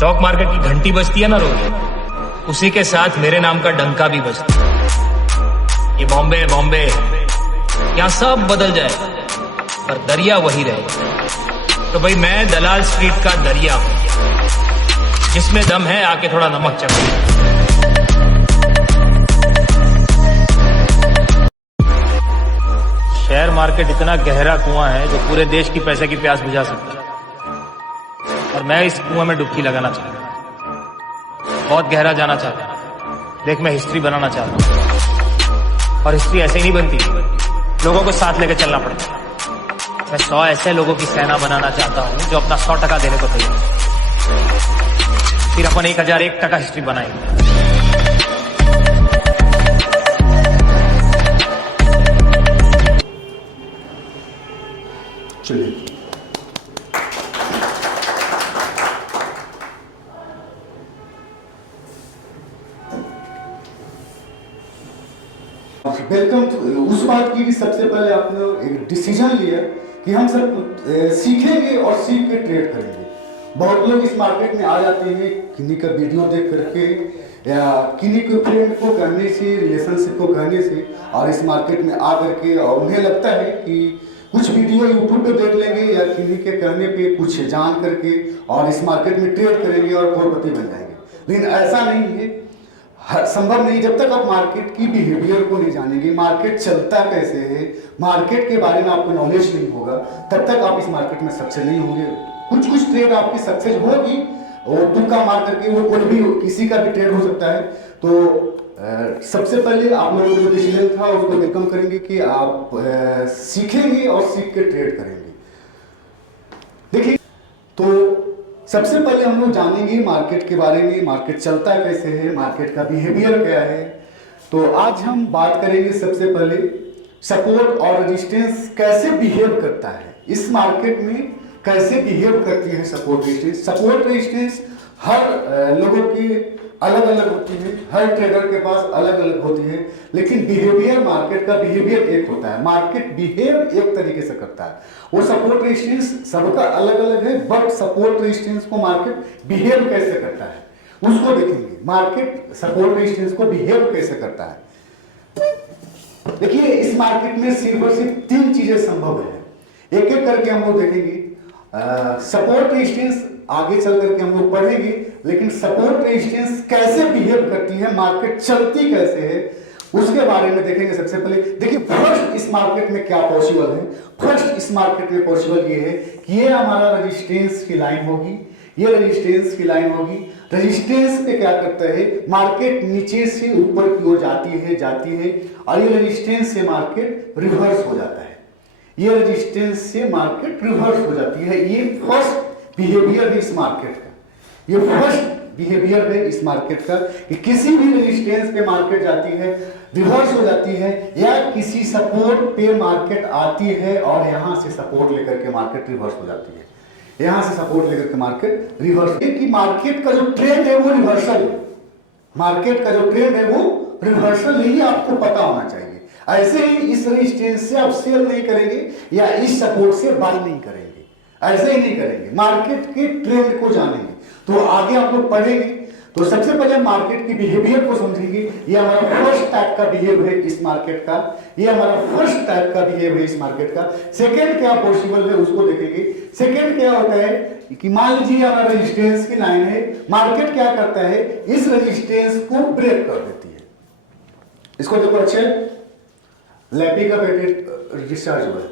Stock market की घंटी बजती है ना रोज, उसी के साथ मेरे नाम का डंका भी बजता है। ये बॉम्बे है बॉम्बे, यहाँ सब बदल जाए पर दरिया वही रहे। तो भाई मैं दलाल स्ट्रीट का दरिया हूं, जिसमें दम है आके थोड़ा नमक चखो। शेयर मार्केट इतना गहरा कुआं है जो पूरे देश की पैसे की प्यास बुझा सकता है, और मैं इस कुआं में डुबकी लगाना चाहता हूं, बहुत गहरा जाना चाहता हूं। देख, मैं हिस्ट्री बनाना चाहता हूं, और हिस्ट्री ऐसे ही नहीं बनती, लोगों को साथ लेकर चलना पड़ता है। मैं 100 ऐसे लोगों की सेना बनाना चाहता हूं जो अपना 100% देने को तैयार, फिर अपन 1001% हिस्ट्री बनाएंगे। चलिए, वेलकम। उस बात की कि सबसे पहले आपने एक डिसीजन लिया कि हम सब सीखेंगे और सीख के ट्रेड करेंगे। बहुत लोग इस मार्केट में आ जाते हैं किन्हीं का वीडियो देख करके या किन्हीं के फ्रेंड को कहने से, रिलेशनशिप को कहने से, और इस मार्केट में आ करके और उन्हें लगता है कि कुछ वीडियो यूट्यूब पे देख लेंगे या किन्हीं के कहने पे कुछ जान करके और इस मार्केट में ट्रेड करेंगे और करोड़पति बन जाएंगे। लेकिन ऐसा नहीं है, संभव नहीं। जब तक आप मार्केट की बिहेवियर को नहीं जानेंगे, मार्केट चलता कैसे है, मार्केट के बारे में आपको नॉलेज नहीं होगा, तब तक आप इस मार्केट में सक्सेस नहीं होंगे। कुछ ट्रेड आपकी सक्सेस होगी और तुक्का मार करके, वो कोई भी किसी का भी ट्रेड हो सकता है। तो सबसे पहले आप लोगों का जो डिसीजन था उसको वेलकम करेंगे कि आप सीखेंगे और सीख के ट्रेड करेंगे। देखिए, तो सबसे पहले हम लोग जानेंगे मार्केट के बारे में, मार्केट चलता कैसे है, मार्केट का बिहेवियर क्या है। तो आज हम बात करेंगे सबसे पहले सपोर्ट और रेजिस्टेंस कैसे बिहेव करता है, इस मार्केट में कैसे बिहेव करती है सपोर्ट रेजिस्टेंस। सपोर्ट रेजिस्टेंस हर लोगों की अलग अलग होती है, हर ट्रेडर के पास अलग अलग होती है, लेकिन बिहेवियर, मार्केट का बिहेवियर एक होता है। मार्केट बिहेव एक तरीके से करता है, वो सपोर्ट रेजिस्टेंस सबका अलग अलग है, बट सपोर्ट रेजिस्टेंस को मार्केट बिहेव कैसे करता है उसको देखेंगे। मार्केट सपोर्ट रेजिस्टेंस को बिहेव कैसे करता है। देखिए, इस मार्केट में सिर्फ और सिर्फ 3 चीजें संभव है, एक एक करके हम लोग देखेंगे। सपोर्ट रेजिस्टेंस आगे चल करके हम लोग पढ़ेंगे, लेकिन सपोर्ट रेजिस्टेंस कैसे बिहेव करती है, मार्केट चलती कैसे है, उसके बारे में देखेंगे। सबसे पहले देखिए, फर्स्ट इस मार्केट में क्या पॉसिबल है। फर्स्ट इस मार्केट में पॉसिबल ये है कि ये हमारा रेजिस्टेंस की लाइन होगी, ये रेजिस्टेंस की लाइन होगी। रेजिस्टेंस पे क्या करता है, मार्केट नीचे से ऊपर की ओर जाती है, और ये रेजिस्टेंस से मार्केट रिवर्स हो जाता है। ये रेजिस्टेंस से मार्केट रिवर्स हो जाती है। ये फर्स्ट बिहेवियर है इस मार्केट का, ये फर्स्ट बिहेवियर है इस मार्केट का कि किसी भी रेजिस्टेंस पे मार्केट जाती है, रिवर्स हो जाती है, या किसी सपोर्ट पे मार्केट आती है और यहां से सपोर्ट लेकर के मार्केट रिवर्स हो जाती है, यहां से सपोर्ट लेकर के मार्केट रिवर्स। कि मार्केट का जो ट्रेंड है वो रिवर्सल है, मार्केट का जो ट्रेंड है वो रिवर्सल ही आपको पता होना चाहिए। ऐसे ही इस रेजिस्टेंस से आप सेल नहीं करेंगे या इस सपोर्ट से बाय नहीं करेंगे, ऐसे ही नहीं करेंगे, मार्केट के ट्रेंड को जानेंगे। तो आगे आप लोग पढ़ेंगे, तो सबसे पहले मार्केट की बिहेवियर को समझेंगे। ये हमारा फर्स्ट टाइप का बिहेव है इस मार्केट का, ये हमारा फर्स्ट टाइप का बिहेव है इस मार्केट का। सेकेंड क्या पॉसिबल है उसको देखेंगे। सेकेंड क्या होता है कि मान लीजिए हमारा रेजिस्टेंस की लाइन है, मार्केट क्या करता है, इस रेजिस्टेंस को ब्रेक कर देती है। इसको देखो, अच्छे लैपी का पैकेट डिस्चार्ज हुआ है,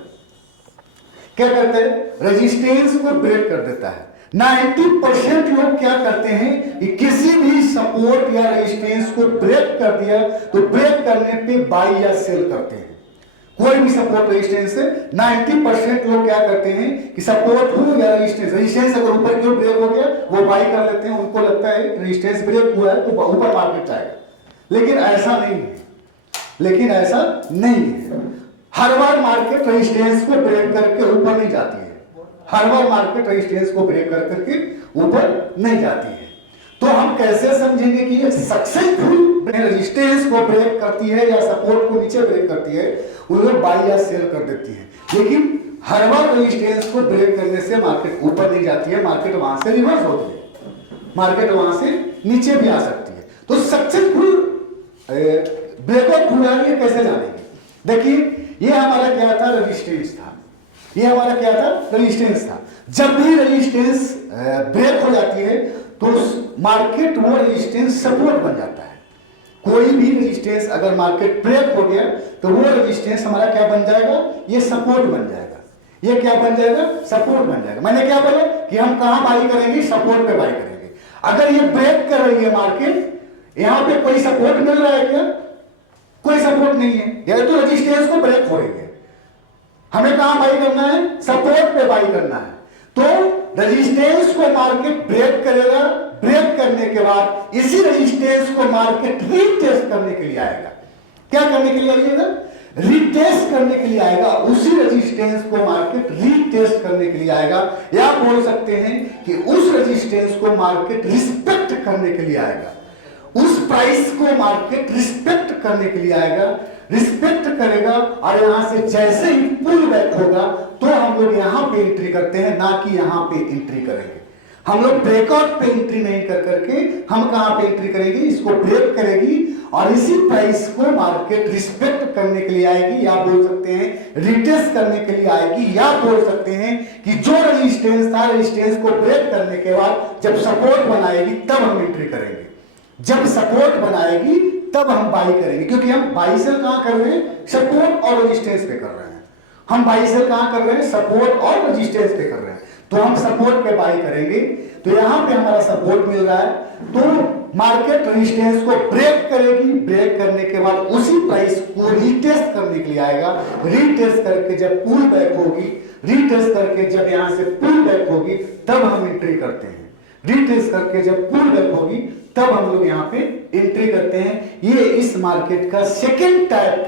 क्या करता है, रेजिस्टेंस को ब्रेक कर देता है। 90% लोग क्या करते हैं कि किसी भी सपोर्ट या रेजिस्टेंस को ब्रेक कर दिया तो ब्रेक करने पे बाय या सेल करते हैं। कोई भी सपोर्ट रेजिस्टेंस से 90% लोग क्या करते हैं कि सपोर्ट हो या रेजिस्टेंस अगर ऊपर की ओर ब्रेक हो गया वो बाय कर लेते हैं, उनको लगता है रेजिस्टेंस ब्रेक हुआ है तो ऊपर मार्केट जाएगा। लेकिन ऐसा नहीं है, लेकिन ऐसा नहीं है। हर बार मार्केट रेजिस्टेंस को ब्रेक करके ऊपर नहीं जाती है, हर बार मार्केट रेजिस्टेंस को ब्रेक कर करके ऊपर नहीं जाती है। तो हम कैसे समझेंगे कि ये सक्सेसफुल रेजिस्टेंस को ब्रेक करती है या सपोर्ट को नीचे ब्रेक करती है, उन्हें बाय या सेल कर देती है। लेकिन हर बार रेजिस्टेंस को ब्रेक करने से मार्केट ऊपर नहीं जाती है, मार्केट वहां से रिवर्स होती है, मार्केट वहां से नीचे भी आ सकती है। तो सक्सेसफुल ब्रेकआउट हुआ है ये कैसे जानेंगे? देखिए ये हमारा क्या था, रेजिस्टेंस था। ये हमारा क्या था, रेजिस्टेंस था। जब भी रेजिस्टेंस ब्रेक हो जाती है तो उस मार्केट वो रेजिस्टेंस सपोर्ट बन जाता है। कोई भी रेजिस्टेंस अगर मार्केट ब्रेक हो गया तो वो रेजिस्टेंस हमारा क्या बन जाएगा, ये सपोर्ट बन जाएगा। ये क्या बन जाएगा, सपोर्ट बन जाएगा। मैंने क्या बोला कि हम कहां बाई करेंगे, सपोर्ट पे बाई करेंगे। अगर ये ब्रेक कर रही है मार्केट, यहां पे कोई सपोर्ट मिल रहा है क्या? कोई सपोर्ट नहीं है, या तो रेजिस्टेंस को ब्रेक हो रही है। हमें कहां बाई करना है, सपोर्ट पे बाई करना है। तो रेजिस्टेंस को मार्केट ब्रेक करेगा, ब्रेक करने के बाद इसी रेजिस्टेंस को मार्केट रीटेस्ट करने के लिए आएगा। क्या करने के लिए आइएगा, रीटेस्ट करने के लिए आएगा। उसी रेजिस्टेंस को मार्केट रीटेस्ट करने के लिए आएगा, या बोल सकते हैं कि उस रेजिस्टेंस को मार्केट रिस्पेक्ट करने के लिए आएगा। उस प्राइस को मार्केट रिस्पेक्ट करने के लिए आएगा, रिस्पेक्ट करेगा। और यहां से जैसे ही पुल बैक होगा तो हम लोग यहां पे एंट्री करते हैं, ना कि यहां पे एंट्री करेंगे। हम लोग ब्रेकआउट पे एंट्री नहीं कर करके हम कहां पे एंट्री करेंगे, इसको ब्रेक करेगी और इसी प्राइस को मार्केट रिस्पेक्ट करने के लिए आएगी, या बोल सकते हैं रिटेस्ट करने के लिए आएगी, या बोल सकते हैं कि जो रेजिस्टेंस था, रेजिस्टेंस को ब्रेक करने के बाद जब सपोर्ट बनाएगी तब हम एंट्री करेंगे। जब सपोर्ट बनाएगी तब हम बाई करेंगे, क्योंकि हम बाई सेल कहां कर रहे हैं, सपोर्ट और रेजिस्टेंस पे कर रहे हैं। हम बाई सेल कहां कर रहे हैं, सपोर्ट और रेजिस्टेंस पे कर रहे हैं। तो हम सपोर्ट पे बाई करेंगे। तो यहां पे हमारा सपोर्ट मिल रहा है, तो मार्केट रेजिस्टेंस को ब्रेक करेगी। ब्रेक करने के बाद उसी प्राइस को रीटेस्ट करने के लिए आएगा। रीटेस्ट करके जब पुल बैक होगी, रीटेस्ट करके जब यहां से पुल बैक होगी तब हम एंट्री करते हैं। रीटेस्ट करके जब पुल बैक होगी तब हम लोग यहाँ पे एंट्री करते हैं। ये इस मार्केट का सेकेंड टाइप